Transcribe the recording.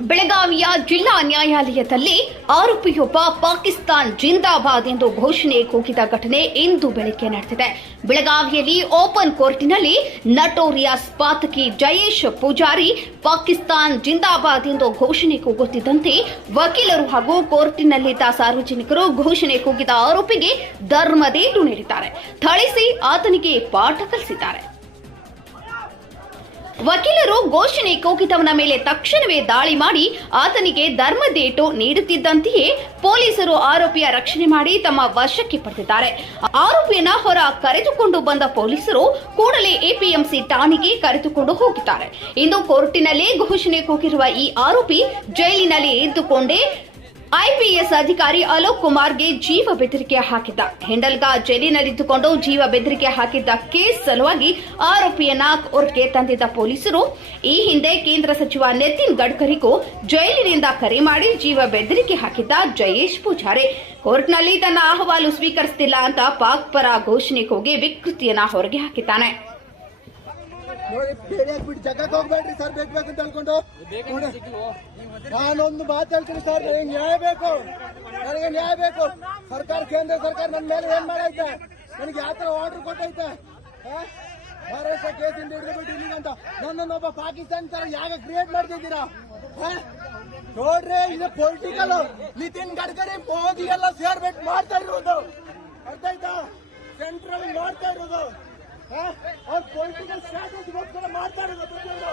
ಬೆಳಗಾವಿಯ ಜಿಲ್ಲಾ ನ್ಯಾಯಾಲಯದಲ್ಲಿ ಆರೋಪಿಯೊಬ್ಬ ಪಾಕಿಸ್ತಾನ್ ಜಿಂದಾಬಾದ್ ಎಂದು ಘೋಷಣೆ ಕೂಗಿದ ಘಟನೆ ಇಂದು ಬೆಳಗ್ಗೆ ನಡೆದಿದೆ. ಬೆಳಗಾವಿಯಲ್ಲಿ ಓಪನ್ ಕೋರ್ಟಿನಲ್ಲಿ ನಟೋರಿಯಾಸ್ ಪಾತಕಿ ಜಯೇಶ್ ಪೂಜಾರಿ ಪಾಕಿಸ್ತಾನ್ ಜಿಂದಾಬಾದ್ ಎಂದು ಘೋಷಣೆ ಕೂಗುತ್ತಿದ್ದಂತೆ ವಕೀಲರು ಹಾಗೂ ಕೋರ್ಟಿನಲ್ಲಿದ್ದ ಸಾರ್ವಜನಿಕರು ಘೋಷಣೆ ಕೂಗಿದ ಆರೋಪಿಗೆ ಧರ್ಮದೇಟು ನೀಡಿದ್ದಾರೆ. ಥಳಿಸಿ ಆತನಿಗೆ ಪಾಠ ಕಲಿಸಿದ್ದಾರೆ. ವಕೀಲರು ಘೋಷಣೆ ಕೋಕಿತವನ ಮೇಲೆ ತಕ್ಷಣವೇ ದಾಳಿ ಮಾಡಿ ಆತನಿಗೆ ಧರ್ಮದೇಟು ನೀಡುತ್ತಿದ್ದಂತೆಯೇ ಪೊಲೀಸರು ಆರೋಪಿಯ ರಕ್ಷಣೆ ಮಾಡಿ ತಮ್ಮ ವಶಕ್ಕೆ ಪಡೆದಿದ್ದಾರೆ. ಆರೋಪಿಯನ್ನ ಹೊರ ಕರೆದುಕೊಂಡು ಬಂದ ಪೊಲೀಸರು ಕೂಡಲೇ ಎಪಿಎಂಸಿ ಠಾಣೆಗೆ ಕರೆದುಕೊಂಡು ಹೋಗಿದ್ದಾರೆ. ಇಂದು ಕೋರ್ಟಿನಲ್ಲೇ ಘೋಷಣೆ ಕೂಗಿರುವ ಈ ಆರೋಪಿ ಜೈಲಿನಲ್ಲಿ ಇದ್ದುಕೊಂಡೇ ಐಪಿಎಸ್ ಅಧಿಕಾರಿ ಅಲೋಕ್ ಕುಮಾರ್ಗೆ ಜೀವ ಬೆದರಿಕೆ ಹಾಕಿದ್ದ. ಹೆಂಡಲ್ಗಾ ಜೈಲಿನಲ್ಲಿದ್ದುಕೊಂಡು ಜೀವ ಬೆದರಿಕೆ ಹಾಕಿದ್ದ ಕೇಸ್ ಸಲುವಾಗಿ ಆರೋಪಿಯನ್ನ ಕೋರ್ಟ್ಗೆ ತಂದಿದ್ದ ಪೊಲೀಸರು, ಈ ಹಿಂದೆ ಕೇಂದ್ರ ಸಚಿವ ನಿತಿನ್ ಗಡ್ಕರಿಗೂ ಜೈಲಿನಿಂದ ಕರೆ ಮಾಡಿ ಜೀವ ಬೆದರಿಕೆ ಹಾಕಿದ್ದ ಜಯೇಶ್ ಪೂಜಾರಿ. ಕೋರ್ಟ್ನಲ್ಲಿ ತನ್ನ ಅಹವಾಲು ಸ್ವೀಕರಿಸುತ್ತಿಲ್ಲ ಅಂತ ಪಾಕ್ ಪರ ಘೋಷಣೆ ಕೂಗಿ ವಿಕೃತಿಯನ್ನ ಹೊರಗೆ ಹಾಕಿದ್ದಾನೆ. ನೋಡಿ ಹೋಗ್ಬೇಡ್ರಿ ಸರ್ ಬೇಕು ಅಂತ ಹೇಳ್ಕೊಂಡು ನಾನೊಂದು ಮಾತು ಹೇಳ್ತೀನಿ ಸರ್ ನನಗೆ ನ್ಯಾಯ ಬೇಕು. ನನಗೆ ನ್ಯಾಯ ಬೇಕು. ಸರ್ಕಾರ, ಕೇಂದ್ರ ಸರ್ಕಾರ ನನ್ನ ಮೇಲೆ ಏನ್ ಮಾಡೈತೆ? ನನಗೆ ಯಾವ ತರ ಆರ್ಡರ್ ಕೊಟ್ಟೈತೆ? ಮಹಾರಾಷ್ಟ್ರ ಕೇಸಿಂದ ಹಿಡಿದ್ಬಿಟ್ಟು ಇಲ್ಲಿಗಂತ ನನ್ನನ್ನೊಬ್ಬ ಪಾಕಿಸ್ತಾನ ತರ ಯಾಗ ಕ್ರಿಯೇಟ್ ಮಾಡ್ತಿದ್ದೀರಾ? ನೋಡ್ರಿ ಇದು ಪೊಲಿಟಿಕಲ್ ನಿತಿನ್ ಗಡ್ಕರಿ ಮೋದಿ ಎಲ್ಲ ಸೇರ್ಬಿಟ್ಟು ಮಾಡ್ತಾ ಇರೋದು. ಅರ್ಥ ಆಯ್ತಾ? ಸೆಂಟ್ರಲ್ ಮಾಡ್ತಾ ಇರೋದು. ಅವ್ರ ಪೊಲಿಟಿಕಲ್ ಸ್ಟ್ರಾಟಜಿಗೋಸ್ಕರ ಮಾಡ್ತಾ ಇರೋದು ಪ್ರತಿಯೊಂದು